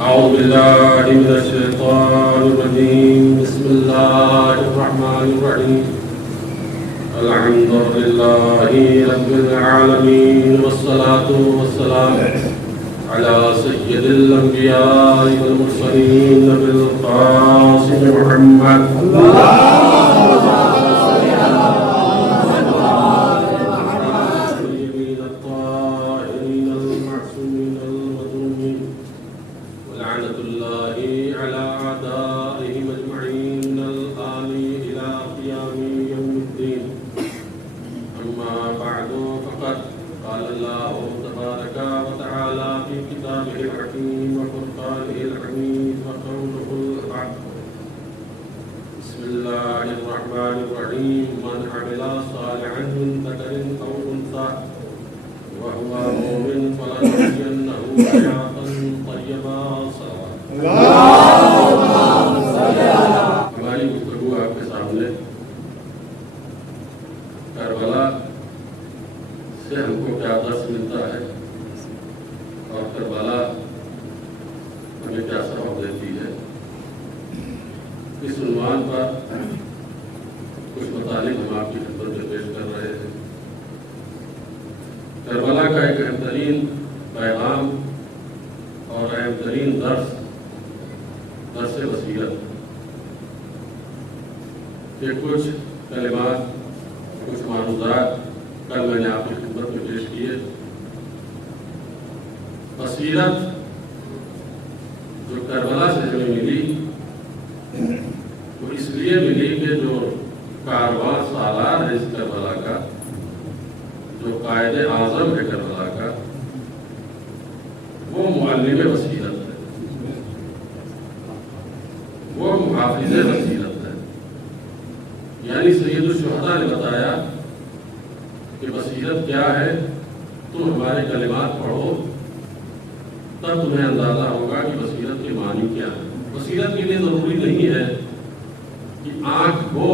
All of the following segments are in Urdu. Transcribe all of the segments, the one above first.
أعوذ بالله من الشيطان الرجيم. بسم الله الرحمن الرحيم. الحمد لله رب العالمين، والصلاة والسلام على سيد الأنبياء والمرسلين نبي القاسم محمد. کربلا سے ہم کو کیا درس ملتا ہے اور کربلا ہمیں کیا سبق دیتی ہے، اس عنوان پر کچھ مطالب ہم آپ کی خدمت میں پیش کر رہے ہیں۔ کربلا کا ایک اہم ترین پیغام اور اہم ترین درس بصیرت کے کچھ کلمات، کچھ معروضات کل میں نے آپ کی خدمت میں پیش کیے۔ بصیرت جو کربلا سے ہمیں ملی وہ اس لیے ملی کہ جو کارواں سالار ہے اس کربلا کا، جو قائد اعظم ہے کربلا کا، وہ معلم بصیرت ہے، وہ محافظ بصیرت ہے۔ یعنی سید الشہداء نے بتایا کہ بصیرت کیا ہے، تم ہمارے کلمات پڑھو تب تمہیں اندازہ ہوگا کہ بصیرت کے معنی کیا ہے۔ بصیرت کے لیے ضروری نہیں ہے کہ آنکھ ہو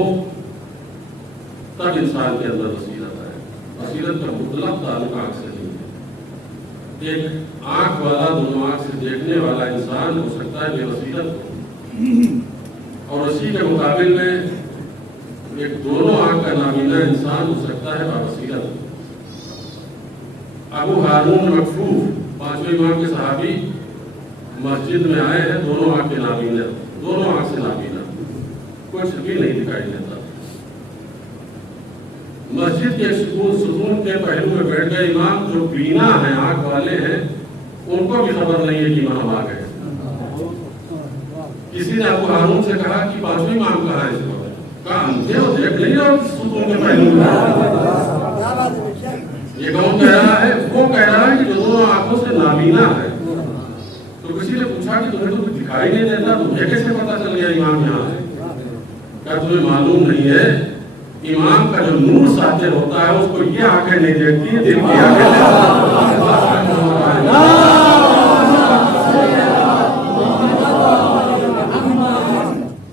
تب انسان کے اندر بصیرت آئے۔ بصیرت کا مطلق تعلق آنکھ سے نہیں ہے۔ ایک آنکھ والا، دونوں آنکھ سے دیکھنے والا انسان ہو سکتا ہے بے بصیرت، اور اسی کے مقابل میں ایک دونوں آنکھ کا نابینا انسان ہو سکتا ہے بابصیرت۔ ابو ہارون مکفوف، پانچویں امام کے صحابی، مسجد میں آئے ہیں، دونوں آنکھ کے نابینا، دونوں آنکھ سے نابینا، کچھ بھی نہیں دکھائی دیتا۔ مسجد کے ستون کے پہلو میں بیٹھ گئے امام، جو بینا ہیں، آنکھ والے ہیں، ان کو بھی خبر نہیں ہے کہ امام آ گئے۔ کسی نے ابو ہارون سے کہا کہ پانچویں امام کہاں ہے اس وقت؟ کہا اندھے ہو، دیکھ نہیں رہے ستون کے پہلو میں۔ یہ کون کہہ رہا ہے؟ وہ کہہ رہا ہے کہ جو دونوں آنکھوں سے نابینا ہے۔ تو کسی نے پوچھا کہ تمہیں تو کچھ دکھائی نہیں دیتا، تمہیں کیسے پتا چل گیا امام یہاں ہے؟ کیا تمہیں معلوم نہیں ہے امام کا جو نور ساتھ ہوتا ہے اس کو یہ آنکھیں نہیں دیکھتی، دل کی آنکھیں دیکھتی ہیں۔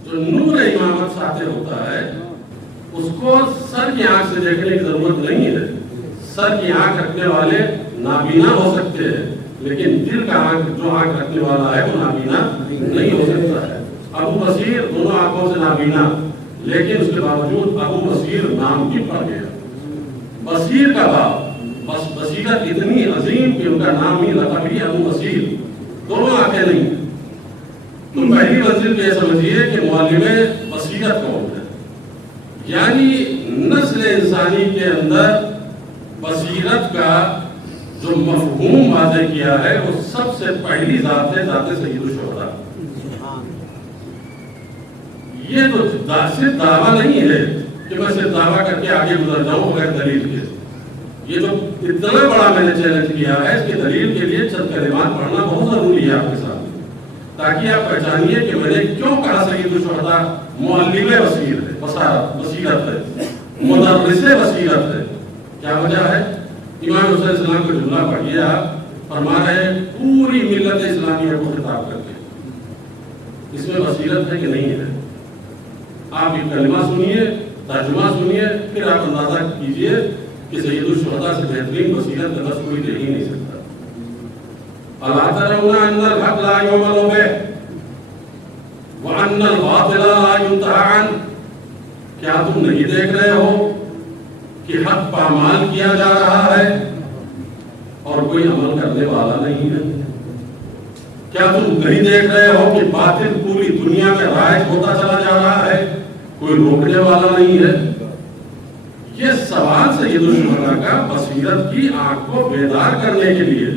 جو نور امامت ساتھ ہوتا ہے اس کو سر کی آنکھ سے دیکھنے کی ضرورت نہیں ہے۔ سر کی آنکھ رکھنے والے نابینا ہو سکتے ہیں، لیکن دل کا آنکھ، جو آنکھ رکھنے والا ہے وہ نابینا نہیں ہو سکتا ہے۔ ابو بصیر دونوں آنکھوں سے نابینا، لیکن اس کے باوجود ابو بصیر نام بھی پڑ گیا۔ بصیر کا باب، بس بصیرت اتنی عظیم کہ ان کا نام ہی لقب ہی ابو بصیر، دونوں آنکھیں نہیں۔ تو پہلی منزل پہ یہ سمجھیے کہ معلم بصیرت کون ہے، یعنی نسل انسانی کے اندر بصیرت کا جو مفہوم واضح کیا ہے وہ سب سے پہلی ذات ہے، ذات سید الشہداء۔ یہ تو صرف دعویٰ نہیں ہے کہ میں صرف دعویٰ کر کے آگے گزر جاؤں بغیر دلیل کے۔ یہ جو اتنا بڑا میں نے چیلنج کیا ہے، اس کی دلیل کے لیے چند کلمات پڑھنا بہت ضروری ہے آپ کے ساتھ، تاکہ آپ پہچانیے کہ میں نے کیوں کہا سید الشہداء معلم بصیرت ہے، مدرس بصیرت ہے۔ کیا وجہ ہے؟ امام حسین السلام کا جملہ پڑھیے، آپ فرما رہے ہیں پوری ملت اسلامیہ کو خطاب کر کے، اس میں بصیرت ہے کہ نہیں ہے؟ آپ یہ کلمہ سنیے، ترجمہ سنیے، پھر آپ اندازہ کیجئے کہ سید الشہداء سے بہترین بصیرت کا بس کوئی دے ہی نہیں سکتا۔ الا ترون ان الحق لا يعمل به وان الباطل لا ينتهى عنه، کیا تم نہیں دیکھ رہے ہو کہ حق پامال کیا جا رہا ہے اور کوئی عمل کرنے والا نہیں ہے؟ کیا تم نہیں دیکھ رہے ہو کہ باطل پوری دنیا میں رائج ہوتا چلا جا رہا ہے، کوئی روکنے والا نہیں ہے؟ یہ سوال سید الشہداء کا بصیرت کی آنکھ کو بیدار کرنے کے لیے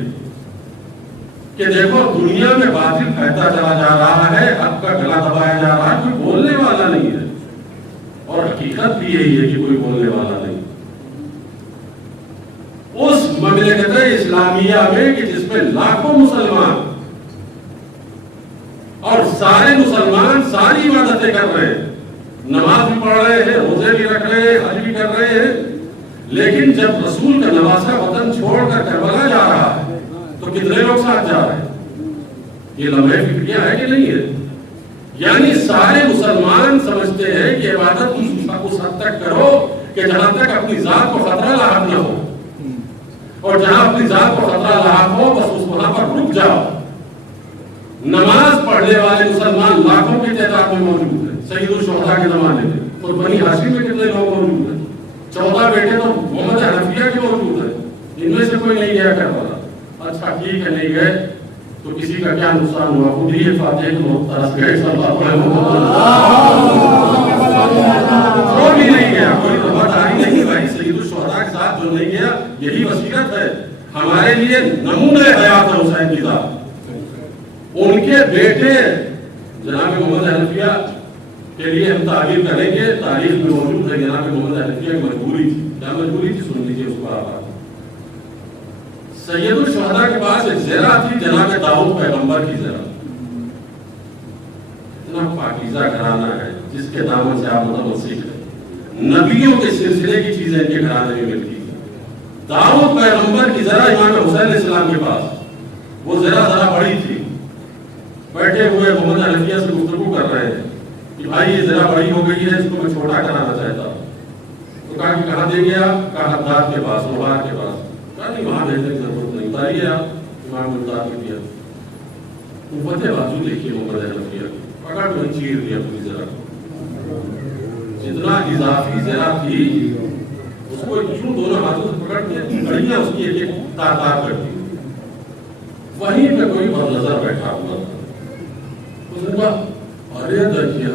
کہ دیکھو دنیا میں باطل پھیلتا چلا جا رہا ہے، حق کا گلا دبایا جا رہا ہے، کوئی بولنے والا نہیں ہے، اور حقیقت بھی یہی ہے کہ کوئی بولنے والا نہیں۔ اس مملکت اسلامیہ میں کہ جس میں لاکھوں مسلمان اور سارے مسلمان ساری عبادتیں کر رہے ہیں، نماز بھی پڑھ رہے ہیں، روزے بھی رکھ رہے ہیں، حج بھی کر رہے ہیں، لیکن جب رسول کا نواسا وطن چھوڑ کر کربلا جا رہا ہے تو کتنے لوگ ساتھ جا رہے ہیں؟ یہ لمحہ فکریہ ہے کہ نہیں ہے؟ یعنی سارے مسلمان سمجھتے ہیں کہ عبادت اس حد تک کرو کہ جہاں تک اپنی ذات کو خطرہ لاحق نہ ہو، اور جہاں اپنی ذات کو خطرہ لاحق ہو بس اس وہاں پر رک جاؤ۔ نماز پڑھنے والے مسلمان لاکھوں کی تعداد میں موجود ہیں سید الشہداء کے زمانے میں، اور بنی ہاشم میں کتنے لوگ موجود ہیں؟ 14 بیٹے تو محمد حنفیہ کے موجود ہیں، ان میں سے کوئی نہیں گیا کربلا۔ اچھا ٹھیک ہے، نہیں گئے تو کسی کا کیا نقصان ہوا؟ خود ہی فاتح کو ترس گئے صلی اللہ علیہ وسلم، کوئی بھی نہیں گیا، کوئی خبر آئی نہیں بھائی سید الشہداء کے ساتھ جو نہیں گیا۔ یہی وصیت ہے ہمارے لیے، نمونہ حیات ہے حسین کی ذات۔ ان کے بیٹے جناب محمد حنفیہ کے لیے ہم تعبیر کریں گے، تاریخ میں موجود ہے جناب محمد حنفیہ کی مجبوری تھی، کیا مجبوری تھی؟ سن لیجیے اس کو آپ۔ سید الشہداء کے پاس ایک زرہ تھی جناب داؤد پیغمبر کی زرہ، اتنا پاکیزہ گھرانہ ہے جس کے دامن سے آپ متمسک ہیں، نبیوں کے سلسلے کی چیزیں ان کے گھرانے میں ملتی ہیں۔ داؤد پیغمبر کی زرہ امام حسین علیہ السلام کے پاس، وہ زرہ ذرا بڑی تھی۔ بیٹھے ہوئے محمد حنفیہ سے گفتگو کر رہے ہیں کہ بھائی یہ ذرا بڑی ہو گئی ہے، اس کو میں چھوٹا کرانا چاہتا ہوں۔ تو کہا کہ کہاں دیں گے آپ؟ کہا حداد کے پاس، لوہار کے پاس۔ کہا نہیں وہاں بھیجنے کی ضرورت نہیں، اتاریے آپ۔ امام ملتاف نے دیا، فتح بازو دیکھیے محمد حنفیہ، پکڑ میں چیر دیا اپنی ذرا کو، جتنا اضافی ذرا تھی اس کو یوں دونوں ہاتھوں سے پکڑ کے بڑھیا اس کی ایک تار تار کر دی۔ وہیں پہ کوئی بد نظر بیٹھا ہوا تھا، اس نے کہا ارے دیکھیے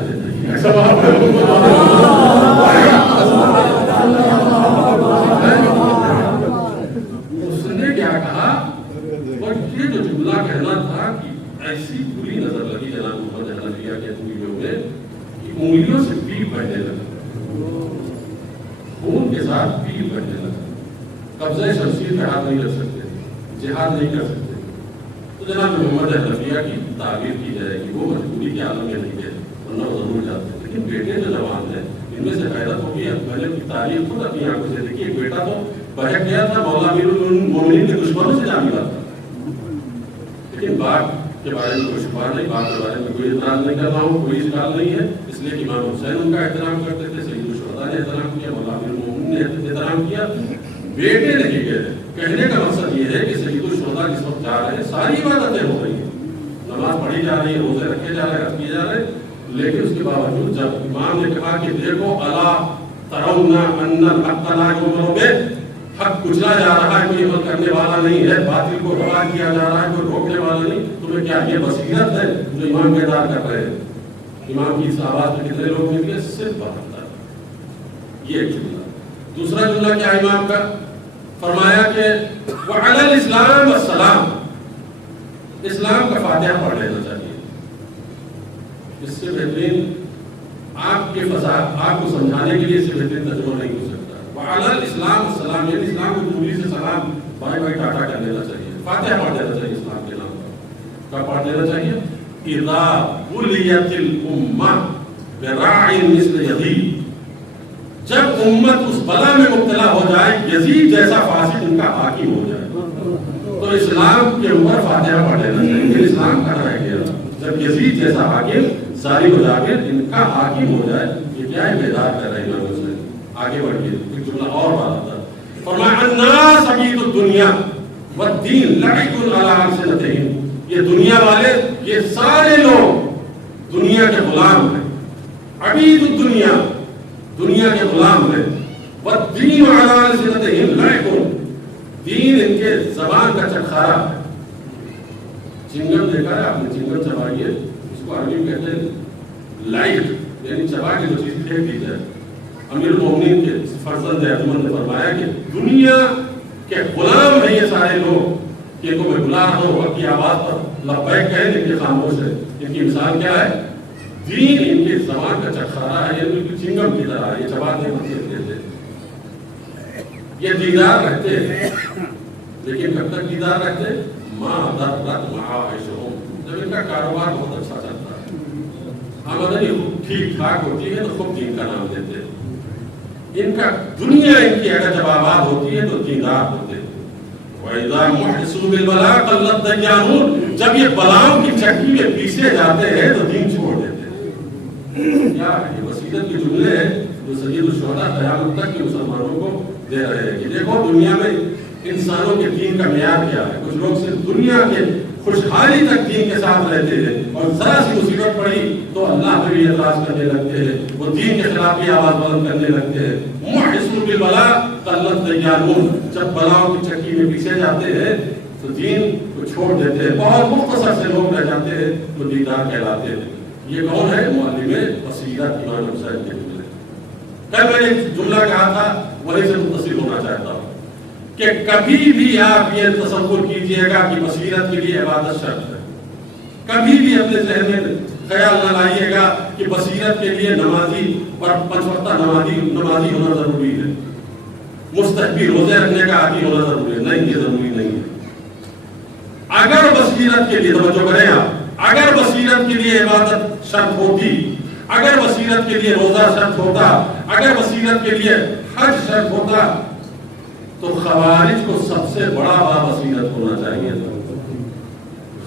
ایسا اس نے کیا کہا؟ اور یہ جو جملہ کہنا تھا کہ ایسی بری نظر لگی جناب محمد حنفیہ کے انگلیوں میں کہ انگلیوں سے پیپ بہنے لگا، خون کے ساتھ پیپ بہنے لگا۔ قبضہ شمشیر پہ ہاتھ نہیں کر سکتے، جہاد نہیں کر سکتے۔ تو جناب محمد حنفیہ کی تعبیر کی جائے کہ وہ مجبوری کے عالم میں نہیں گئے ورنہ وہ ضرور جاتے، لیکن بیٹے جو جوان ہیں ان میں سے حیرت ہوگی، پہلے کی تاریخ خود اپنی آنکھوں سے دیکھیے، ایک بیٹا تو بہک گیا تھا، مولا امیر المومنین کے دشمنوں سے جا ملا تھا، لیکن باپ کے بارے میں کوئی شبہ نہیں، باپ کے بارے میں کوئی اعتراض نہیں کر رہا ہوں، کوئی اشکال نہیں ہے، اس لیے کہ امام حسین ان کا احترام کرتے تھے، سید الشہداء نے احترام کیا، مولا امیر المومنین نے احترام کیا، بیٹے نہیں گئے۔ کہنے کا مقصد یہ ہے کہ سید الشہداء جس وقت جا رہے ہیں ساری عبادتیں ہو رہی ہیں، نماز پڑھی جا رہی ہے، روزے رکھے جا رہے ہیں، حج کیے جا رہے ہیں، لیکن اس کے باوجود جب امام نے کہا کہ دیکھو الا ترون ان الحق لا یعمل به، حق کچلا جا رہا ہے، کوئی عمل کرنے والا نہیں ہے، باطل کو روا کیا جا رہا ہے، کوئی روکنے والا نہیں، تمہیں کیا یہ بصیرت ہے جو امام بیدار کر رہے ہیں؟ امام کی اس آواز میں کتنے لوگ مل گئے؟ صرف 72۔ یہ ایک جملہ۔ دوسرا جملہ کیا امام کا؟ فرمایا کہ وعلی الاسلام والسلام، اسلام کا فاتحہ پڑھ لینا چاہیے۔ اس سے بہترین آپ کے فساد آپ کو سمجھانے کے لیے اس سے بہترین ترجمہ نہیں ہو سکتا۔ وعلی الاسلام والسلام یعنی اسلام کو دوری سے سلام بھائی بھائی ٹاٹا کر لینا چاہیے، فاتحہ پڑھ لینا چاہیے اسلام کے نام پر۔ کیا پڑھ لینا چاہیے؟ اذا بلیت الامہ براع مثل یزید، جب امت اس بلا میں مبتلا ہو جائے یزید جیسا فاسق ان کا حاکم ہو جائے تو اسلام کے اوپر فاتحہ پڑھ لینا چاہیے۔ اسلام کا رہ گیا جب یزید جیسا حاکم ظالم ہو جا کے ان کا حاکم ہو جائے، یہ کیا ہے؟ بیدار کر رہے ہیں امام حسین۔ آگے بڑھیے ایک جملہ اور بات آتا ہے، فرمایا الناس عبید الدنیا والدین لعب علی السنتہم، یہ دنیا والے، یہ سارے لوگ دنیا کے غلام ہیں، عبید الدنیا، دنیا کے غلام ہیں. والدین علی السنتہم لعب، دین ان کے زبان کا چٹخارا ہے. چنگم دیکھا ہے آپ نے؟ چنگم چبائیے، اس کو عربی میں کہتے ہیں لائٹ، یعنی چبا کے جو چیز پھینک دی جائے. امیر المومنین کے فرزند ارجمند نے فرمایا کہ دنیا کے غلام ہیں یہ سارے لوگ، کہ ان کو میں بلا رہا ہوں وقت کی آواز پر لبیک کہیں، ان کے خاموش ہے. ان کی مثال کیا ہے؟ دین ان کے زبان کا چٹخارا ہے، یہ بالکل چنگم کی طرح ہے، یہ چباتے ہیں. یہ دیدار رہتے ہیں، لیکن کب تک دیدار رہتے ہیں؟ ماں درد معاشروں، جب ان کا کاروبار بہت اچھا چلتا ہے، آمدنی ٹھیک ٹھاک ہوتی ہے تو خوب دین کا نام لیتے ہیں. ان کا دنیا ان کی اگر جب آباد ہوتی ہے تو دیندار ہوتے ہیں. وَإِذَا مُحْسُوا بِالْبَلَاءِ قَلَّتْ دَيَّانُونَ، جب یہ بلاؤں کی چکی میں پیسے جاتے ہیں تو دین چھوڑ دیتے ہیں. کیا ہے یہ وسیلت کے جملے ہیں جو سید الشہداء قیامت تک کے مسلمانوں کو دے رہے ہیں کہ دیکھو دنیا میں انسانوں کے دین کا معیار کیا ہے. کچھ لوگ صرف دنیا کے خوشحالی تک دین کے ساتھ رہتے ہیں اور ذرا سی مصیبت پڑی تو اللہ پہ بھی اعتراض کرنے لگتے ہیں، وہ دین کے خلاف بھی آواز بلند کرنے لگتے ہیں. محسن بالبلاء قلت دیانون، جب بلاؤں کی چکی میں پیسے جاتے ہیں تو دین کو چھوڑ دیتے ہیں. بہت مختصر سے لوگ رہ جاتے ہیں تو دیندار کہلاتے ہیں. یہ کون ہے؟ معلم بصیرت امام حسین کے جملے. کل میں نے ایک جملہ کہا تھا، وہی سے متصل ہونا چاہتا ہوں کہ کبھی بھی آپ یہ تصور کیجئے گا کہ بصیرت کے لیے عبادت شرط ہے. کبھی بھی اپنے ذہن میں خیال نہ لائیے گا کہ بصیرت کے لیے نمازی اور پنج وقتہ نمازی ہونا ضروری ہے، مستحبی روزے رکھنے کا عادی ہونا ضروری ہے. نہیں، یہ ضروری نہیں ہے. اگر بصیرت کے لیے، توجہ کریں آپ، اگر بصیرت کے لیے عبادت شرط ہوتی، اگر بصیرت کے لیے روزہ شرط ہوتا، اگر بصیرت کے لیے حج شرط ہوتا تو خوارج کو سب سے بڑا بابصیرت ہونا چاہیے.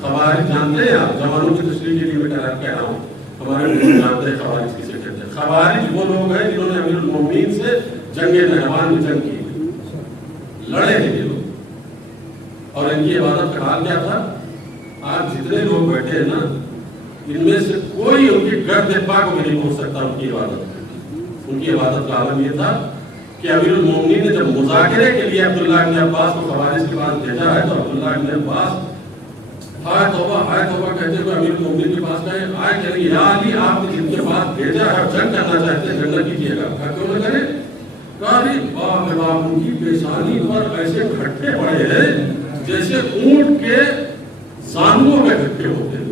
خوارج جانتے ہیں آپ؟ جوانوں کی تشریح کے لیے میں کہہ رہا ہوں، ہمارے لوگ جانتے ہیں خوارج کسے کہتے ہیں. خوارج وہ لوگ ہیں جنہوں نے امیر المومنین سے جنگ نہروان میں جنگ کی، لڑے ہیں یہ لوگ. اور ان کی عبادت کا حال کیا تھا؟ آج جتنے لوگ بیٹھے ہیں نا، ان میں سے کوئی ان کی گرد پاک میں نہیں پہنچ سکتا ان کی عبادت. ان کی عبادت کا عالم یہ تھا کہ امیر المومنین نے جب مذاکرے کے لیے عبداللہ ابن عباس کو خوارج کے پاس بھیجا ہے تو عبداللہ ابن عباس ہائے توبہ کہتے ہوئے امیر المومنین کے پاس گئے. آئے کہ یا علی، آپ نے جن کے پاس بھیجا ہے جنگ کرنا چاہتے ہیں، جنگ نہ کیجیے گا. کہا کیوں نہ کریں؟ کہا باپ ان کی پیشانی پر ایسے کھٹے پڑے ہیں جیسے اونٹ کے زانووں میں کھٹے ہوتے ہیں.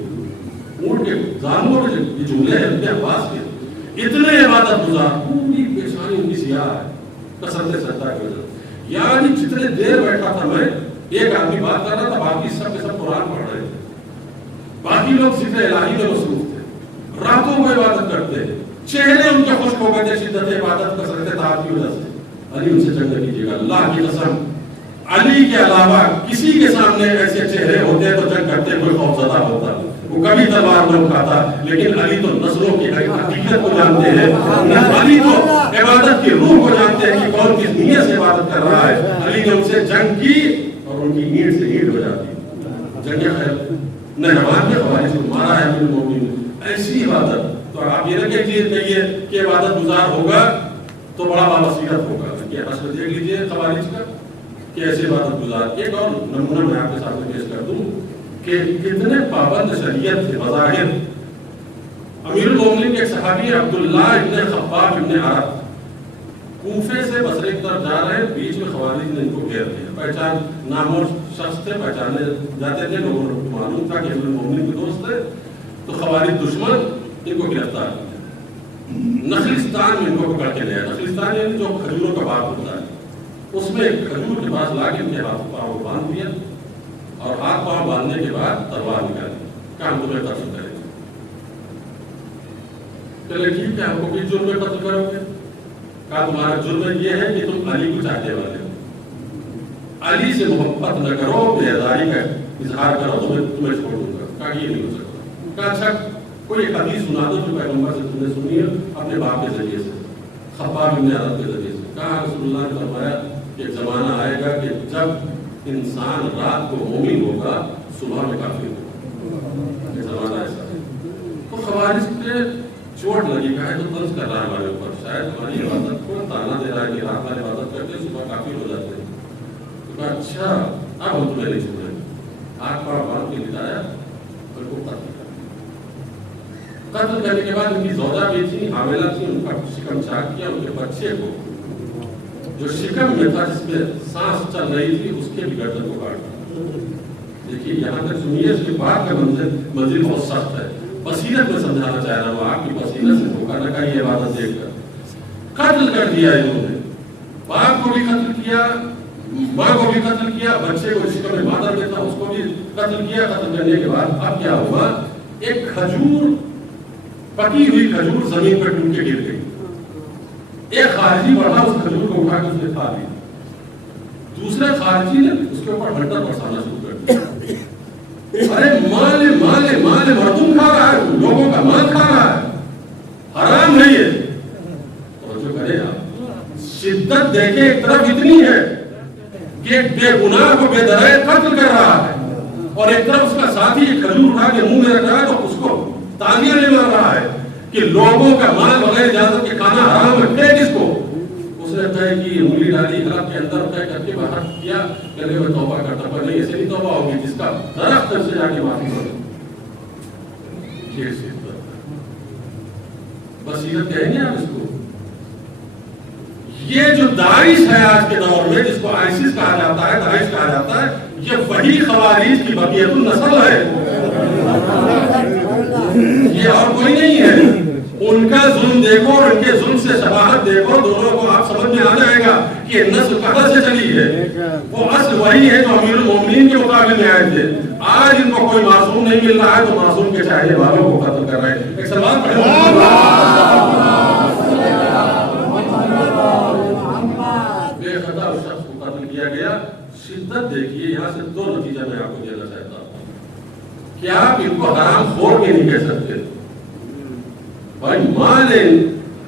اونٹ کے زانووں میں، یہ جملے ہیں ابن عباس کے. اتنے عبادت گزار، پوری پیشانی ان کی سیاہ ہے کثرت سجدہ کی وجہ. یعنی جتنے دیر بیٹھا تھا میں، ایک آدمی بات کر رہا تھا، باقی سب کے سب قرآن پڑھ رہے تھے، باقی لوگ ذکر الہی میں مصروف تھے، راتوں کو عبادت کرتے ہیں، چہرے ان کے خشک ہو گئے تھے شدت عبادت کثرت طاعت کی وجہ سے. علی ان سے جنگ نہ کیجیے گا، اللہ کی قسم علی کے علاوہ کسی کے سامنے ایسے چہرے ہوتے تو جنگ کرتے کوئی خوفزدہ ہوتا. وہ کبھی تلوار نہ اٹھاتا، لیکن علی تو نسلوں کی حقیقت کو جانتے ہیں، علی تو عبادت کی روح کو جانتے ہیں کہ کون کس نیت سے عبادت کر رہا ہے. علی نے ان سے جنگ کی اور ان کی اینٹ سے اینٹ بجا دی. جنگ خیر نہروان کے خوارج کو مارا ہے امیر المومنین. ایسی عبادت تو آپ یہ نہ کہیے کہ عبادت گزار ہوگا تو بڑا بابصیرت ہوگا. یہ اصل دیکھ لیجیے خوارج کا کہ ایسے عبادت گزار. ایک اور نمونہ میں آپ کے سامنے پیش کر دوں کہ کتنے پابند شریعت تھے بظاہر. امیر المومنین کے ایک صحابی عبداللہ ابن خباب ابن عرب کوفے سے بصرے کی طرف جا رہے ہیں، بیچ میں خوارج نے ان کو گھیر دیا. پہچان نامور شخص تھے، پہچانے جاتے تھے، لوگوں کو معلوم تھا کہ امیر المومنین کے دوست تھے. تو خوارج دشمن ان کو گرفتار کیا. نخلستان میں ان کو پکڑ کے لیا. نخلستان یعنی جو کھجوروں کا باغ ہوتا ہے، اس میں ایک کھجور کے پاس لا کے ان کے ہاتھ پاؤں کو باندھ دیا اور ہاتھ پاؤں باندھنے کے بعد تلوار نکالی. کہا ہم تمہیں قتل کریں گے. چلے ٹھیک ہے، ہم کو بھی جرم میں قتل کرو گے. کہا تمہارا جرم یہ ہے کہ تم علی کو چاہتے والے ہو، علی سے محبت نہ کرو، بے ازاری کا اظہار کرو تو میں تمہیں چھوڑ دوں گا. کہا یہ نہیں ہو سکتا. کہا اچھا کوئی ایک حدیث سنا دو جو پیغمبر سے تم نے سنی ہے اپنے باپ کے ذریعے سے، خباب بن عرب کے ذریعے سے. کہا رسول اللہ نے فرمایا کہ ایک زمانہ آئے گا کہ جب انسان رات کو مومن ہوگا صبح میں کافر ہوگا. یہ زمانہ ایسا ہے. تو خوارج پہ چوٹ لگی کا ہے تو طرز کر رہا ہے ہمارے اوپر. شاید ہماری عبادت کو تانا دے رہا ہے کہ رات میں عبادت کرتے ہیں صبح کافر ہو جاتے ہیں. تو کہا اچھا اب ہم تمہیں نہیں سن رہے. آگ پاڑ باندھ کے لٹایا اور کو قتل کر دیا. قتل کرنے کے بعد ان کی زوجہ بھی تھی, حاملہ تھی, ان کا شکم چاک کیا. ان کے بچے کو جو شکم میں تھا جس میں سانس چل رہی تھی اس کے بھی گردن کو کاٹ دیا. دیکھیے یہاں تک سنیے, اس کے بعد کا منزل بہت سخت ہے. بصیرت میں سمجھانا چاہ رہا ہوں, آپ کی بصیرت سے دھوکہ نہ کھائیے عبادت دیکھ کر. قتل کر دیا انہوں نے, باپ کو بھی قتل کیا, ماں کو بھی قتل کیا, بچے کو شکم میں باندھا میں تھا اس کو بھی قتل کیا. قتل کرنے کے بعد اب کیا ہوا, ایک کھجور, پکی ہوئی کھجور زمین پر ٹوٹ کے گر گئی. ایک خارجی بڑھا اس کھجور کو اٹھا کے اس نے کھا لی. دوسرے خارجی نے اس کے اوپر بھنڈر برسانا شروع کر دیا. ارے مال مال مال مردم کھا رہا ہے, لوگوں کا مال کھا رہا ہے, حرام نہیں ہے. توجہ کریں آپ, شدت دیکھیں ایک طرف اتنی ہے کہ بے گناہ کو بے درائے قتل کر رہا ہے, اور ایک طرف اس کا ساتھی ایک کھجور اٹھا کے منہ میں رکھ رہا ہے تو اس کو تالیاں لے مار رہا ہے کہ لوگوں کا مال بغیر اجازت کے کھانا حرام ہے. کہ کس کو اس نے طے کی, انگلی ڈالی حلق کے اندر, طے کر کے باہر کیا, کہنے میں توبہ کرتا, پر نہیں ایسے نہیں توبہ ہوگی جس کا درخت سے جا کے معافی کرے. یہ شدت بصیرت کہیں گے آپ اس کو. یہ جو داعش ہے آج کے دور میں, جس کو آئسس کہا جاتا ہے, داعش کہا جاتا ہے, یہ وہی خوارج کی بقیت النسل ہے. یہ اور کوئی نہیں ہے. ان کا ظلم دیکھو اور ان کے ظلم سے شباہت دیکھو, دونوں کو آپ سمجھ میں آ جائے گا کہ یہ نسل کہاں سے چلی ہے. وہ اصل وہی ہے جو امیر المومنین کے مقابلے میں آئے تھے. آج ان کو کوئی معصوم نہیں مل رہا ہے تو معصوم کے چاہنے والوں کو قتل کر رہے ہیں. ایک سوال پڑھیں, بے خطا اس شخص کو قتل کیا گیا. شدت دیکھیے, یہاں سے دو نتیجہ میں آپ کو دینا چاہتا ہوں کہ آپ ان کو حرام خور بھی نہیں کہہ سکتے. بھائی مال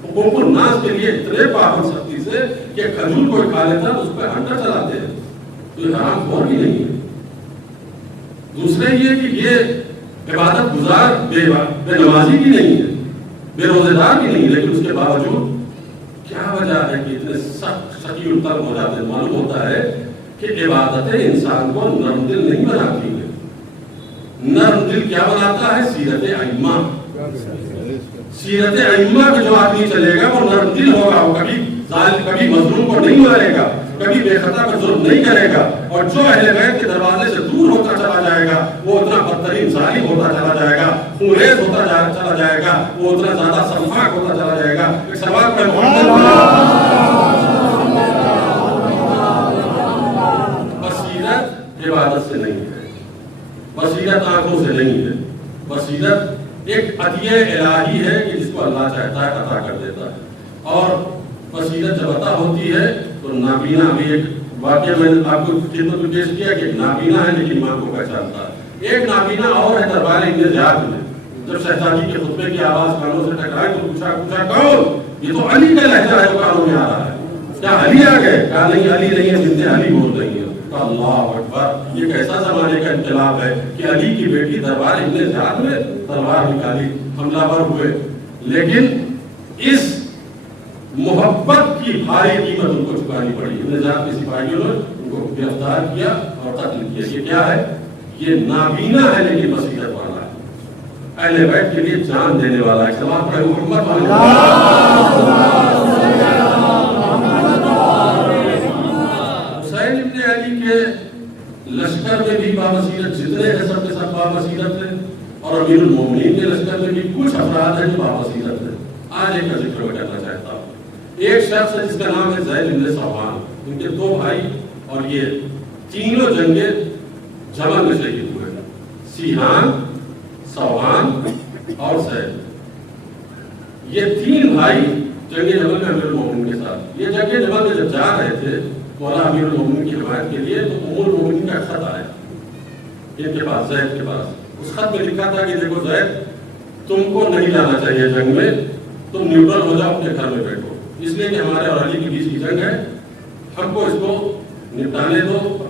حقوق الناس کے لیے اتنے پابند سختی سے کہ کھجور کوئی کھا لیتا تو اس پہ انڈا چلاتے ہیں, تو یہ حرام خور بھی نہیں ہے. دوسرے یہ کہ یہ عبادت گزار بے نمازی بھی نہیں ہے, بے روزے دار بھی نہیں, لیکن اس کے باوجود کیا وجہ ہے کہ اتنے سخت شقی القلب ہو جاتے ہیں. معلوم ہوتا ہے کہ عبادتیں انسان کو نرم دل نہیں بناتی ہیں. نرم دل کیا بناتا ہے؟ سیرت ائمہ. سیرت ائمہ پہ جو آدمی چلے گا وہ نرم دل ہوگا, وہ کبھی مظلوم کو نہیں مارے گا, کبھی بے خطا پر ظلم نہیں کرے گا, اور جو اہل بیت کے دروازے سے دور ہوتا چلا جائے گا وہ اتنا بدترین ظالم ہوتا چلا جائے گا, خونریز ہوتا چلا جائے گا, وہ اتنا زیادہ سفاک ہوتا چلا جائے گا. ایک سوال پہ بصیرت عبادت سے نہیں ہے, بصیرت آنکھوں سے نہیں ہے. بصیرت ایک عطیہ الہی ہے کہ جس کو اللہ چاہتا ہے عطا کر دیتا ہے. اور بصیرت جب عطا ہوتی ہے تو نابینا, بھی ایک واقعہ میں آپ کو خدمت میں پیش کیا کہ نابینا ہے لیکن ماں کو پہچانتا ہے. ایک نابینا اور ہے دربار ابن زیاد میں. جب شہزادی کے خطبے کی آواز کانوں سے ٹکرائی تو پوچھا کون؟ یہ تو علی کا لہجہ ہے جو کانوں میں آ رہا ہے. کیا علی آ گئے؟ کہا نہیں علی نہیں ہے, بنت علی بول رہی ہے. اللہ اکبر, یہ کیسا زمانے کا انقلاب ہے کہ علی کی بیٹی دربار ابن زیاد میں تلوار نکالی, حملہ ور ہوئے, لیکن اس محبت کی بھاری قیمت ان کو چکانی پڑی. ابن زیاد کے سپاہیوں نے ان کو گرفتار کیا اور قتل کیا. یہ کیا ہے؟ یہ نابینا ہے لیکن بصیرت والا ہے, اہل بیت کے لیے جان دینے والا ہے. سلام پڑھے محمد حسین ابن علی کے لشکر میں بھی بابصیرت جتنے ہیں سب کے سب بابصیرت ہیں, اور امیر المومنین کے لشکر میں بھی کچھ افراد ہیں جو بابصیرت ہیں. آج ایک کا ذکر میں کرنا چاہتا ہوں. ایک شخص ہے جس کا نام ہے زید بن صوحان. ان کے دو بھائی اور یہ تینوں جنگیں جمل میں شہید ہوئے, سیحان, صوحان اور زید. یہ تین بھائی جنگ جمل میں امیر المومنین کے ساتھ, یہ جنگ جمل میں جب جا رہے تھے مولا امیر المومنین کی حمایت کے لیے, تو ام المومنین کا خط آیا ان کے پاس, زید کے پاس. اس خط میں لکھا تھا کہ دیکھو زید, تم کو نہیں جانا چاہیے جنگ میں, تم نیوٹرل ہو جاؤ, اپنے گھر میں بیٹھو, اس لیے کہ ہمارے اور علی کے بیچ کی جنگ ہے, ہم کو اس کو نپٹانے دو,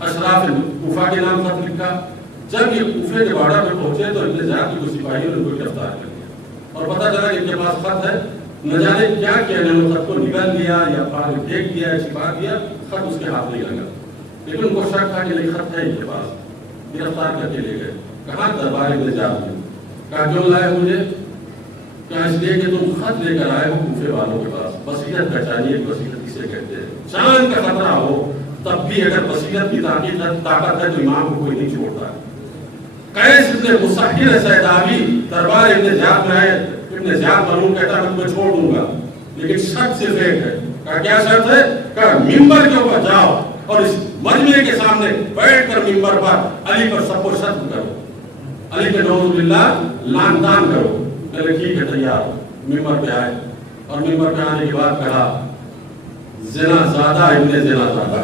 اشراف کوفہ کے نام خط لکھا. جب یہ کوفے کے بارڈر پہ پہنچے تو ابن زیاد کے سپاہیوں نے کوئی گرفتار کر دیا اور پتہ چلا کہ ان کے پاس خط ہے. نہ جانے کیا کیا انہوں نے خط کو نکال دیا یا پانی پھینک دیا یا چھپا دیا, خط اس کے ہاتھ نہیں لگا. لیکن ان کو شک تھا کہ نہیں خط ہے ان کے پاس. گرفتار کر کے لے گئے. کہاں دربار ابن زیاد میں. کہا کیوں لائے مجھے؟ کیا اس لیے کہ تم خط لے کر آئے ہو کوفے والوں کے پاس. بصیرت پہچانیے, بصیرت کسے کہتے ہیں. جان کا خطرہ ہو تب بھی اگر بصیرت کی طاقت ہے تو امام کو کوئی نہیں چھوڑتا. قیس ابن مسحر سیداوی دربار ابن زیاد میں آئے. ابن زیاد معلوم کہتا میں تمہیں چھوڑ دوں گا, لیکن شرط صرف ایک ہے. کہا کیا شرط ہے؟ کہا ممبر کے اوپر جاؤ اور اس مجمع کے سامنے بیٹھ کر ممبر پر علی پر سب کو شتم کرو, علی پہ نعوذ باللہ لعن طعن کرو. میں ٹھیک ہے تیار. ممبر پہ آئے اور ممبر پہ آنے کے بعد کہا زنا زادہ ابن زنا زادہ,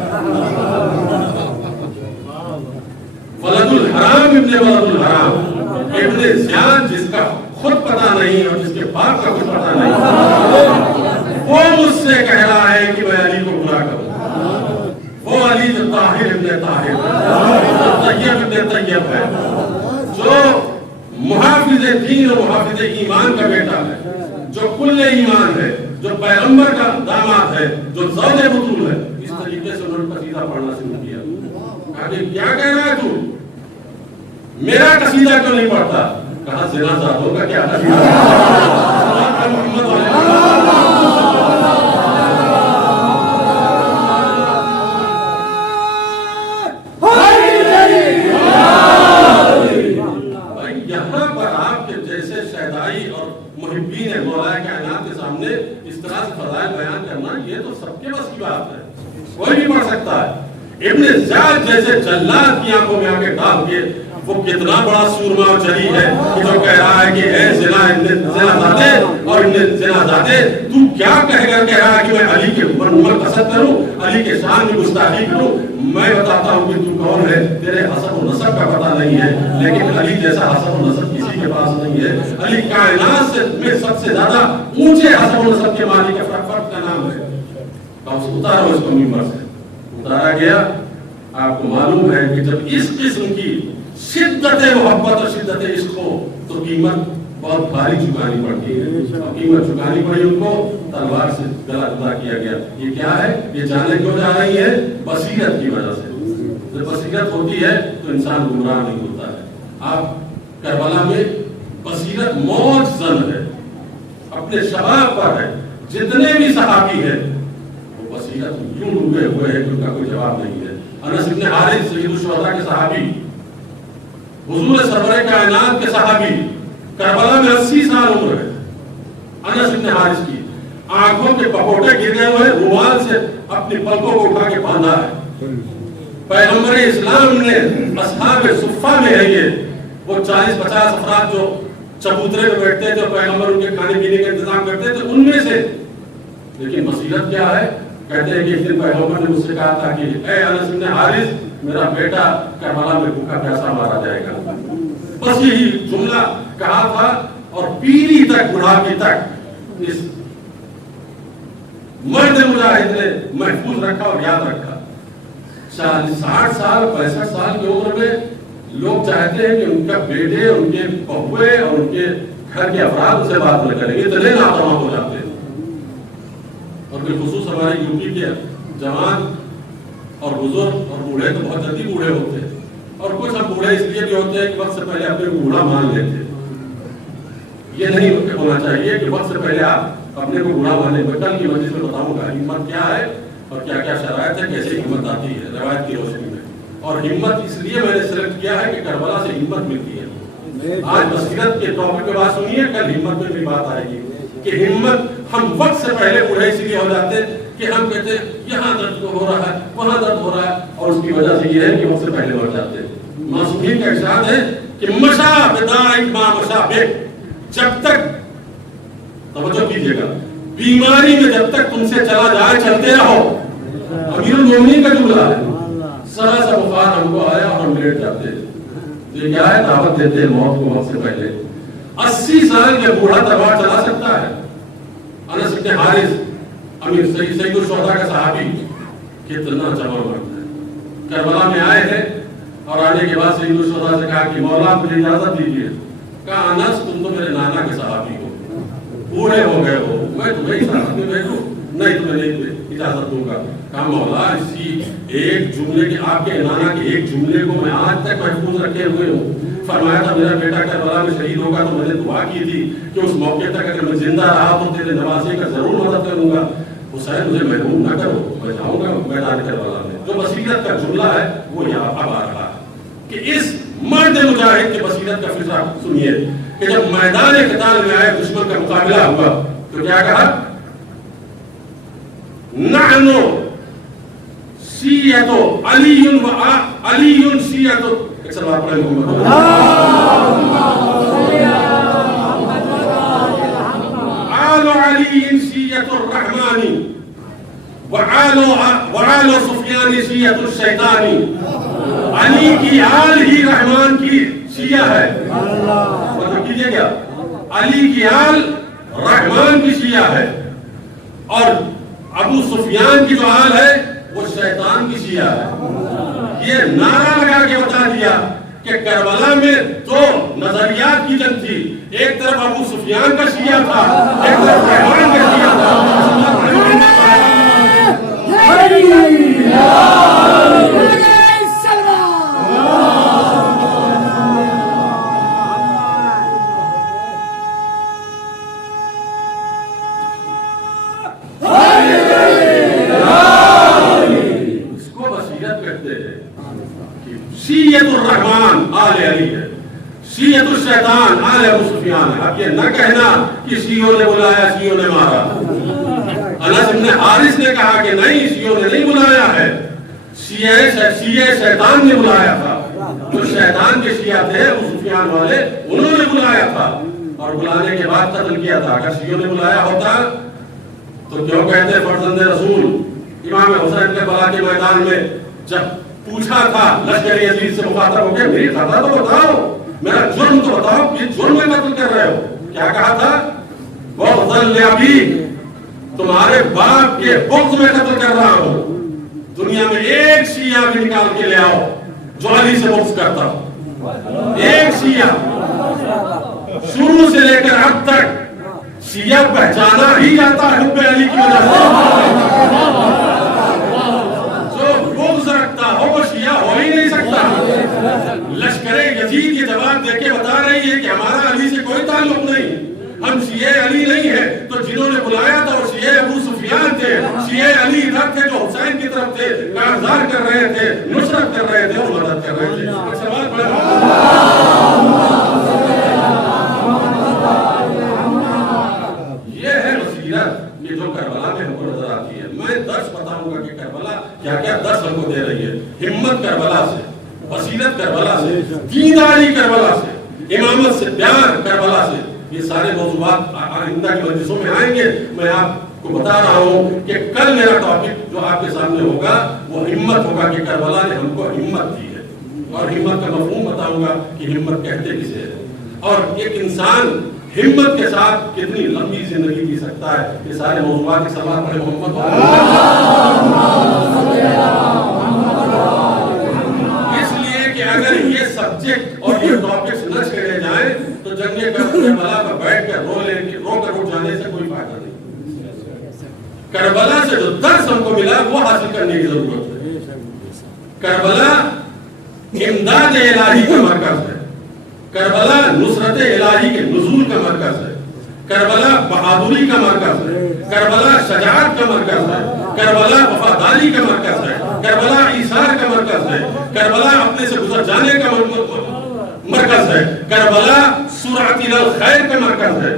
ولد الحرام ابن ولد الحرام. ابن زیاد جس کا خود پتہ نہیں اور جس کے باپ کا کچھ پتہ نہیں, وہ مجھ سے کہہ رہا ہے کہ میں علی کو برا کروں. وہ علی جو طاہر ابن طاہر, طیب ابن طیب ہے, جو محافظ دین و محافظ ایمان کا بیٹا ہے, جو کل ایمان ہے, جو پیغمبر کا داماد ہے, جو زوج بطول ہے. اس طریقے سے انہوں نے قصیدہ پڑھنا شروع کیا. کہا کہ کیا کہہ رہا ہے تو, میرا قصیدہ کیوں نہیں پڑھتا؟ کہا زنا زادوں کا کیا قصیدہ محمد یہاں پر آپ کے جیسے شہدائی اور محبین مولا کائنات کے سامنے اس طرح سے فضائل بیان کرنا یہ تو سب کے بس کی بات ہے, کوئی بھی پڑھ سکتا ہے. ابن زیاد جیسے جلاد کی آنکھوں میں آگے ڈال کے وہ کتنا بڑا سورما اور جلی ہے کہ جو کہہ رہا ہے کہ اے زنا زادے اور ابن زنا زادے, تو کیا کہہ رہا ہے کہ میں علی کے اوپر عمر قصد کروں, علی کے شان میں گستاخی کروں. میں بتاتا ہوں کہ تو کون ہے, تیرے حسب و نسب کا پتہ نہیں ہے, لیکن علی جیسا حسب و نسب کسی کے پاس نہیں ہے. علی کائنات سے میں سب سے زیادہ اونچے حسب و نسب کے مالک فرد کا نام ہے. اتارو اس کو ممبر سے. اتارا گیا. آپ کو معلوم ہے کہ جب اس قسم کی شدت محبت اور شدت عشق ہو تو قیمت بہت بھاری چکانی پڑتی ہے, اور قیمت چکانی پڑی ان کو تلوار سے گلا جدا کیا گیا. یہ کیا ہے؟ یہ جانے کیوں جا رہی ہے؟ بصیرت کی وجہ سے. جب بصیرت ہوتی ہے تو انسان گمراہ نہیں ہوتا ہے. آپ کربلا میں بصیرت موج زن ہے, اپنے شباب پر ہے. جتنے بھی صحابی ہیں وہ بصیرت یوں ڈوبے ہوئے ہیں کہ ان کا کوئی جواب نہیں ہے. انس بن حارث سید الشہداء کے صحابی, حضور سرور کائنات کے صحابی, کربلا میں 80 سال عمر ہے انس بن حارث کی. آنکھوں کے پپوٹے گر گئے ہوئے, رومال سے اپنی پلکوں کو اٹھا کے باندھا ہے. پیغمبر اسلام نے اصحاب صفہ میں ہے یہ, وہ 40-50 افراد جو چبوترے میں بیٹھتے تھے, پیغمبر ان کے کھانے پینے کا انتظام کرتے تھے, ان میں سے. لیکن بصیرت کیا ہے؟ کہتے ہیں کہ ایک دن پیغمبر نے مجھ سے کہا تھا کہ اے انس بن حارث, میرا بیٹا کربلا میں بھوکا پیاسا مارا جائے گا. بس یہی جملہ کہا تھا, اور پیری تک, بڑھاپی تک اس مرد مجاہد نے محفوظ رکھا اور یاد رکھا. 60 سال 65 سال کی عمر میں لوگ چاہتے ہیں کہ ان کا بیٹے, ان کے بہوے اور ان کے گھر کے افراد سے بات نہ کریں, یہ اتنے ناتواں ہو جاتے ہیں. اور بالخصوص ہمارے یوپی کے جوان اور بزرگ اور بوڑھے تو بہت جلدی بوڑھے ہوتے ہیں, اور کچھ ہم بوڑھے اس لیے بھی ہوتے ہیں کہ وقت سے پہلے اپنے کو بوڑھا مان لیتے ہیں. یہ نہیں ہونا چاہیے کہ وقت سے پہلے آپ اپنے کو بوڑھا مان لیں. کل کی مجلس میں بتاؤں گا ہمت کیا ہے اور کیا کیا شرائط ہے, کیسے ہمت آتی ہے روایت کی روشنی میں. اور ہمت اس لیے میں نے سلیکٹ کیا ہے کہ کربلا سے ہمت ملتی ہے. آج بصیرت کے ٹاپک پہ بات سنیے, کل ہمت میں بھی بات آئے گی کہ ہمت ہم وقت سے پہلے بوڑھے اس لیے ہو جاتے کہ ہم کہتے ہیں یہاں درد ہو رہا ہے, وہاں درد ہو رہا ہے, اور اس کی وجہ سے یہ ہے کہ وقت سے پہلے مر جاتے ہیں. معصومین کا ارشاد ہے کہ مشا بدائک ما مشا بک, جب تک توجہ کیجیے گا, بیماری میں جب تک تم سے چلا جائے چلتے رہو. امیر المومنین کا جملہ ہے. ذرا سا بخار ہم کو آیا اور ہم لیٹ جاتے ہیں. یہ کیا ہے؟ دعوت دیتے ہیں موت کو وقت سے پہلے. 80 سال کے بوڑھا تلوار چلا سکتا ہے. انس بن حارث امیر سید الشہداء کا صحابی, کتنا جوان مرد ہے, کربلا میں آئے ہیں اور آنے کے بعد سید الشہداء سے کہا کہ مولا مجھے اجازت دیجیے. کہا انس تم تو میرے نانا کے صحابی ہو, بوڑھے ہو گئے ہو, میں تمہیں ساتھ میں بھیجوں؟ نہیں تمہیں نہیں اجازت دوں گا. کہا مولا اسی ایک جملے کے, آپ کے نانا کے ایک جملے کو میں آج تک محفوظ رکھے ہوئے ہوں. فرمایا تھا میرا بیٹا کربلا میں شہید ہوگا تو میں نے دعا کی تھی کہ اس موقع تک اگر میں زندہ رہا تو تیرے نوازے کا ضرور مدد کروں گا. حسین مجھے محروم نہ کرو, میں جاؤں گا میدان کربلا میں. جو بصیرت کا جملہ ہے وہ یہاں اب آ رہا ہے کہ اس مرد مجاہد کے بصیرت کا فضا سنیے کہ جب میدان قتال میں آئے دشمن کا مقابلہ ہوا تو کیا کہا؟ نحن شیعۃ علی و علی شیعۃ. ایک سلام پڑھیں محمد. آل علی شیعۃ الرحمن وآل سفیان شیعۃ الشیطان. علی کی آل ہی رحمان کی شیعہ ہے. مطلب کیجئے گا, علی کی آل رحمان کی شیعہ ہے اور ابو سفیان کی جو آل ہے وہ شیطان کی شیعہ ہے. یہ نعرہ لگا کے بتا دیا کہ کربلا میں دو نظریات کی جنگ تھی. ایک طرف ابو سفیان کا شیعہ تھا, ایک طرف رحمان کا شیعہ تھا. شیعۃ الرحمن آل علی ہے, شیعۃ الشیطان آل ابو سفیان ہے. اب یہ نہ کہنا کہ شیعوں نے بلایا شیعوں نے مارا. انس بن حارث نے کہا کہ نہیں, شیعوں نے نہیں بلایا ہے, شیعہ شیطان نے بلایا تھا. جو شیطان کے شیعہ تھے ابو سفیان والے, انہوں نے بلایا تھا اور بلانے کے بعد قتل کیا تھا. اگر شیعوں نے بلایا ہوتا تو کیوں کہتے فرزند رسول امام حسین کربلا کے میدان میں جب پوچھا تھا لشکر یزید سے مخاطب ہو کے میری خطا تو بتاؤ, میرا جرم تو بتاؤ, یہ جرم میں قتل کر رہے ہو. کیا کہا تھا؟ بغض لابی, تمہارے باپ کے بغض میں قتل کر رہا ہوں. دنیا میں ایک شیعہ بھی نکال کے لے آؤ جو علی سے بغض کرتا ہو. ایک شیعہ شروع سے لے کر اب تک شیعہ پہچانا ہی جاتا ہے حب علی کی وجہ سے. وہ شیعہ ہو ہی نہیں سکتا. لشکر یزید یہ جواب دے کے بتا رہی ہے کہ ہمارا علی سے کوئی تعلق نہیں, ہم شیعہ علی نہیں ہیں. تو جنہوں نے بلایا تھا وہ شیعہ ابو سفیان تھے, شیعہ علی ادھر تھے جو حسین کی طرف تھے, کارزار کر رہے تھے, نصرت کر رہے تھے اور مدد کر رہے تھے. سوال یہ ہے بصیرت کہ جو کربلا میں ہم کو نظر آتی ہے. میں درس بتاؤں گا کہ کربلا کیا کیا درس ہم کو دے رہی ہے. ہمت کربلا سے, بصیرت کربلا سے, دینداری کربلا سے, امامت سے پیار کربلا سے. یہ سارے موضوعات آئندہ کی مجلسوں میں آئیں گے. میں آپ کو بتا رہا ہوں کہ کل میرا ٹاپک جو آپ کے سامنے ہوگا وہ ہمت ہوگا کہ کربلا نے ہم کو ہمت دی ہے, اور ہمت کا مفہوم بتاؤں گا کہ ہمت کہتے کسے ہے, اور ایک انسان ہمت کے ساتھ کتنی لمبی زندگی جی سکتا ہے. یہ سارے موضوعات کے سوال پڑھے محمد. اس لیے کہ اگر یہ سبجیکٹ اور یہ ٹاپکس نہ چھیڑے جائیں تو جنگ کربلا پر بیٹھ کر رو کر اٹھ جانے سے کوئی فائدہ نہیں. کربلا سے جو درس ہم کو ملا وہ حاصل کرنے کی ضرورت ہے. کربلا امداد الہی کا مرکز ہے, کربلا نصرت الہی کے نزول کا مرکز ہے, کربلا بہادری کا مرکز ہے, کربلا شجاعت کا مرکز ہے, کربلا وفاداری کا مرکز ہے, کربلا ایثار کا مرکز ہے, کربلا اپنے سے گزر جانے کا مرکز ہے, کربلا سرعت الی الخیر کا مرکز ہے.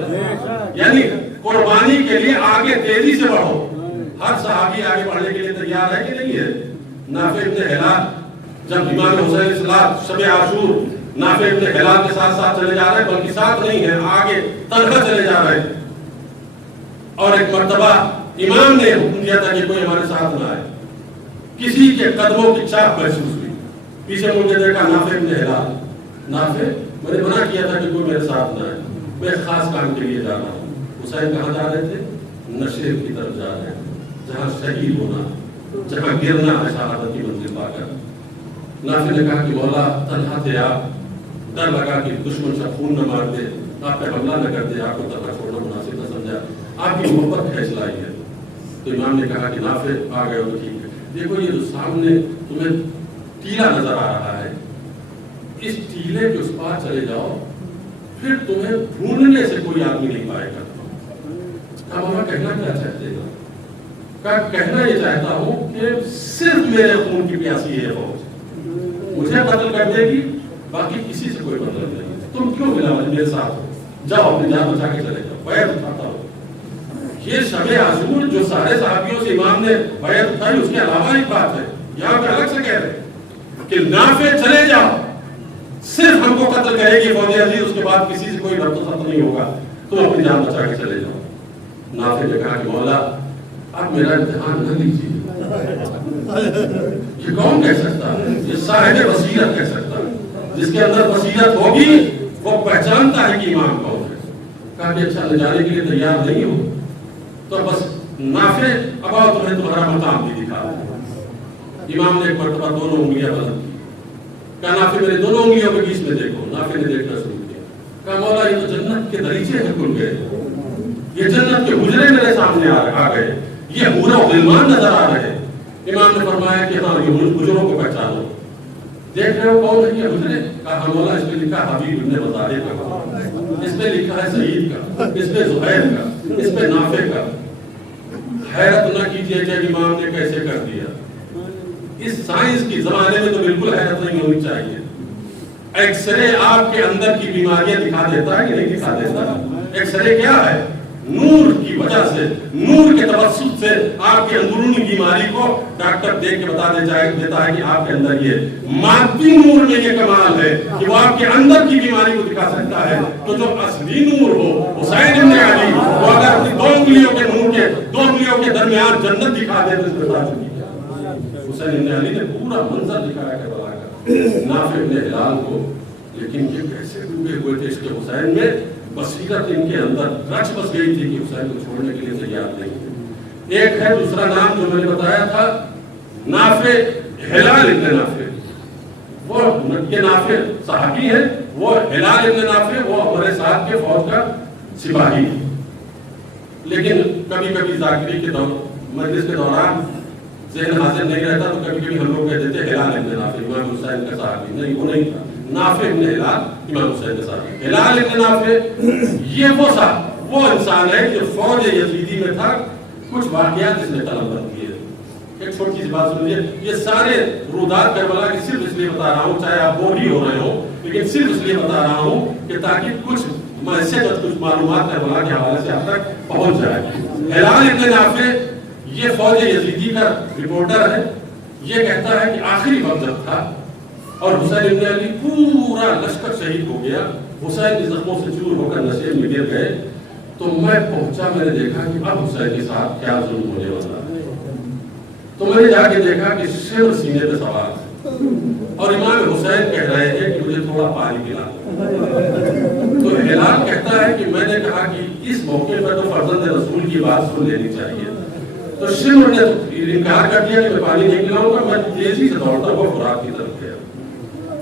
یعنی قربانی کے لیے آگے تیزی سے بڑھو. ہر صحابی آگے بڑھنے کے لیے تیار ہے کہ نہیں ہے؟ نافع ابن ہلال جب امام حسین علیہ السلام شب عاشور نافع ابن ہلال کے ساتھ ساتھ چلے جا رہے ہیں, بلکہ ساتھ نہیں ہے, آگے تنہا چلے جا رہے ہیں. اور ایک مرتبہ امام نے حکم دیا تھا کہ کوئی ہمارے ساتھ نہ آئے. کسی کے قدموں کی چھاپ محسوس ہوئی, پیچھے مڑ کے دیکھا نافع ابن ہلال. نافع, میں نے منع کیا تھا کہ کوئی میرے ساتھ نہ آئے, میں خاص کام کے لیے جا رہا ہوں. حسین کہاں جا رہے تھے؟ نشیب کی طرف جا رہے ہیں, جہاں شہید ہونا, جہاں گرنا ہے شہادت کی منزل پا کر. نافع نے کہا کہ مولا تنہا تھے آپ، ڈر لگا کہ دشمن سے خون نہ مار دے، آپ پہ حملہ نہ کر دے، آپ کو تنہا چھوڑنا مناسب نہ سمجھا، آپ کی محبت کھینچ لائی ہے۔ تو امام نے کہا کہ نافع آ گئے ہو تو ٹھیک ہے، دیکھو یہ جو سامنے تمہیں ٹیلا نظر آ رہا ہے، اس ٹیلے کے اس پار چلے جاؤ، پھر تمہیں ڈھونڈنے سے کوئی آدمی نہیں پائے گا۔ مولا کہنا کیا چاہتے گا؟ کہنا یہ چاہتا ہوں کہ صرف میرے خون کی پیاسی ہے فوج، مجھے قتل کر دے گی، باقی کسی سے کوئی مطلب نہیں، تم کیوں ملا میرے ساتھ ہو، جاؤ اپنی جان بچا کے چلے جاؤ، بیعت اٹھاتا ہو۔ یہ شب عاشور جو سارے صحابیوں سے امام نے بیعت اٹھائی، اس کے علاوہ ایک بات ہے، یہاں پہ الگ سے کہہ رہے کہ نافع چلے جاؤ، صرف ہم کو قتل کرے گی فوج عزیز، اس کے بعد کسی سے کوئی ربط و ثبت نہیں ہوگا، تم اپنی جان بچا کے چلے جاؤ۔ نافع نے کہا کہ مولا آپ میرا امتحان نہ لیجیے، یہ کون کہہ سکتا ہے، یہ صاحب بصیرت کہہ سکتا ہے، جس کے اندر بصیرت ہوگی وہ پہچانتا ہے کہ امام کون ہے۔ کہا کہ اچھا لے جانے کے لیے تیار نہیں ہو تو بس نافع اب آؤ تمہیں تمہارا مقام بھی دکھا۔ امام نے ایک مرتبہ دونوں انگلیاں بلند کی، کہا نافع میرے دونوں انگلیوں کے بیچ میں دیکھو۔ نافع نے دیکھنا شروع کیا، کہا مولا یہ تو جنت کے دریچے ہیں کھل گئے، یہ جنت کے حجرے میرے سامنے آ گئے، یہ حور و غلمان نظر آ رہے۔ امام نے فرمایا کہ ہاں یہ حجروں کو پہچانو، دیکھ رہے ہو کون ہے یہ حجرے؟ کہا مولا اس پہ لکھا حبیب ابن مزارع کا، اس پہ لکھا ہے سعید کا، اس پہ زہیر کا، اس پہ نافع کا۔ حیرت نہ کیجئے کہ امام نے کیسے کر دیا، اس سائنس کی زمانے میں تو بالکل حیرت نہیں ہونی چاہیے۔ ایکس رے آپ کے اندر کی بیماریاں دکھا دیتا ہے کہ نہیں دکھا دیتا؟ ایکس رے کیا ہے؟ نور کی وجہ سے، نور کے توسط سے آپ کے اندرونی بیماری کو ڈاکٹر دیکھ کے بتا دیتا ہے کہ آپ کے اندر یہ مادی نور میں یہ کمال ہے کہ وہ آپ کے اندر کی بیماری کو دکھا سکتا ہے۔ تو جو اصلی نور ہو حسین ابن علی، وہ اگر اپنی دو انگلیوں کے نور کے دو انگلیوں کے درمیان جنت دکھا دے تو اس کے ساتھ حسین ابن علی نے پورا منظر دکھایا کربلا کا نافع ابن ہلال کو، لیکن یہ کیسے ڈوبے ہوئے تھے اس کے حسین میں، بصیرت ان کے اندر رچ بس گئی تھی کہ حسین کو چھوڑنے کے لیے تیار نہیں تھے۔ ایک ہے دوسرا نام جو میں نے بتایا تھا نافع ہلال ابن نافع، وہ یہ نافع صحابی ہے، وہ ہلال ابن نافع وہ ہمارے ساتھ کے فوج کا سپاہی، لیکن کبھی کبھی ذاکری کے مجلس کے دوران ذہن حاضر نہیں رہتا تو کبھی کبھی ہم لوگ کہتے تھے ہلال ابن نافع امام حسین کا صحابی، نہیں وہ نہیں تھا، نافع ابن ہلال امام حسین کا صحابی۔ ہلال ابن نافع یہ وہ انسان ہے جو فوج یزیدی میں تھا، کچھ واقعات اس نے قلم بند کیے۔ ایک چھوٹی سی بات سنیے، یہ سارے رودات کربلا کی صرف اس لیے بتا رہا ہوں، چاہے آپ بور ہی ہو رہے ہو، لیکن صرف اس لیے بتا رہا ہوں کہ تاکہ کچھ معرفت کچھ معلومات کربلا کے حوالے سے آپ تک پہنچ جائے۔ ہلال ابن نافع یہ فوج یزیدی کا رپورٹر ہے، یہ کہتا ہے کہ آخری وقت جب تھا اور حسین ابن علی پورا لشکر شہید ہو گیا، حسین کے زخموں سے چور ہو کر نشے میں گر گئے، تو میں پہنچا، میں نے دیکھا کہ اب حسین کے ساتھ کیا ظلم ہونے والا ہے، تو میں نے جا کے دیکھا کہ شر سینے پہ سوار ہے اور امام حسین کہہ رہے تھے کہ مجھے تھوڑا پانی پلا۔ تو ہلال کہتا ہے کہ میں نے کہا کہ اس موقع پر تو فرزند رسول کی بات سن لینی چاہیے، تو شمر نے انکار کر دیا کہ میں پانی نہیں پلاؤں گا، میں تیزی سے دوڑتا ہوا فرات کی طرف گیا،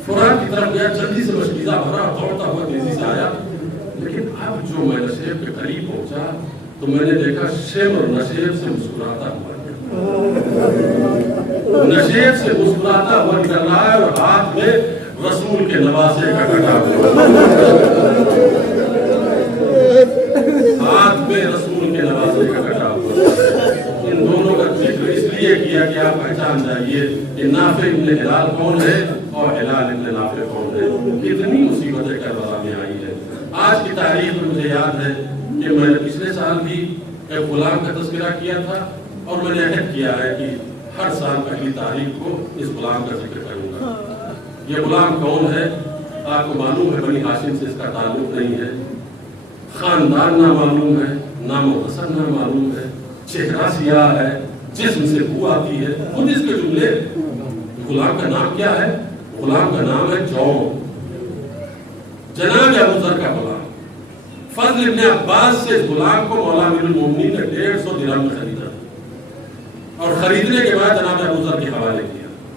فرات کی طرف گیا، جلدی سے مشکیزہ بھرا، دوڑتا ہوا تیزی سے آیا، لیکن اب جو میں نشیب کے قریب پہنچا تو میں نے دیکھا شمر نشیب سے مسکراتا ہوا نشیب سے مسکراتا ہوا نکل رہا ہے اور ہاتھ میں رسول کے نواسے کا کٹا ہوا، ہاتھ میں رسول کے نواسے کا کٹا ہوا۔ ان دونوں کا ذکر اس لیے کیا کہ آپ پہچان جائیے کہ نافع ابن ہلال کون ہے اور ہلال ابن نافع کون ہے۔ کتنی مصیبتیں کربلا میں آئی ہے۔ آج کی تاریخ میں مجھے یاد ہے کہ میں نے پچھلے سال بھی ایک غلام کا تذکرہ کیا تھا اور میں نے عہد کیا ہے کہ ہر سال پہلی تاریخ کو اس غلام کا ذکر کروں گا۔ یہ غلام کون ہے آپ کو معلوم ہے، بنی ہاشم سے اس کا تعلق نہیں ہے، خاندان نامعلوم ہے، نام و حسن نامعلوم ہے، چہرہ سیاہ ہے، جسم سے بو آتی ہے، خود اس کے جملے۔ غلام کا نام کیا ہے؟ غلام کا نام ہے جون، جناب ابو ذر کا غلام۔ فضل ابن عباس سے اس غلام کو مولا امیر المومنین نے 150 درہم میں خریدا اور خریدنے کے بعد جناب ابو ذر کے حوالے کیا۔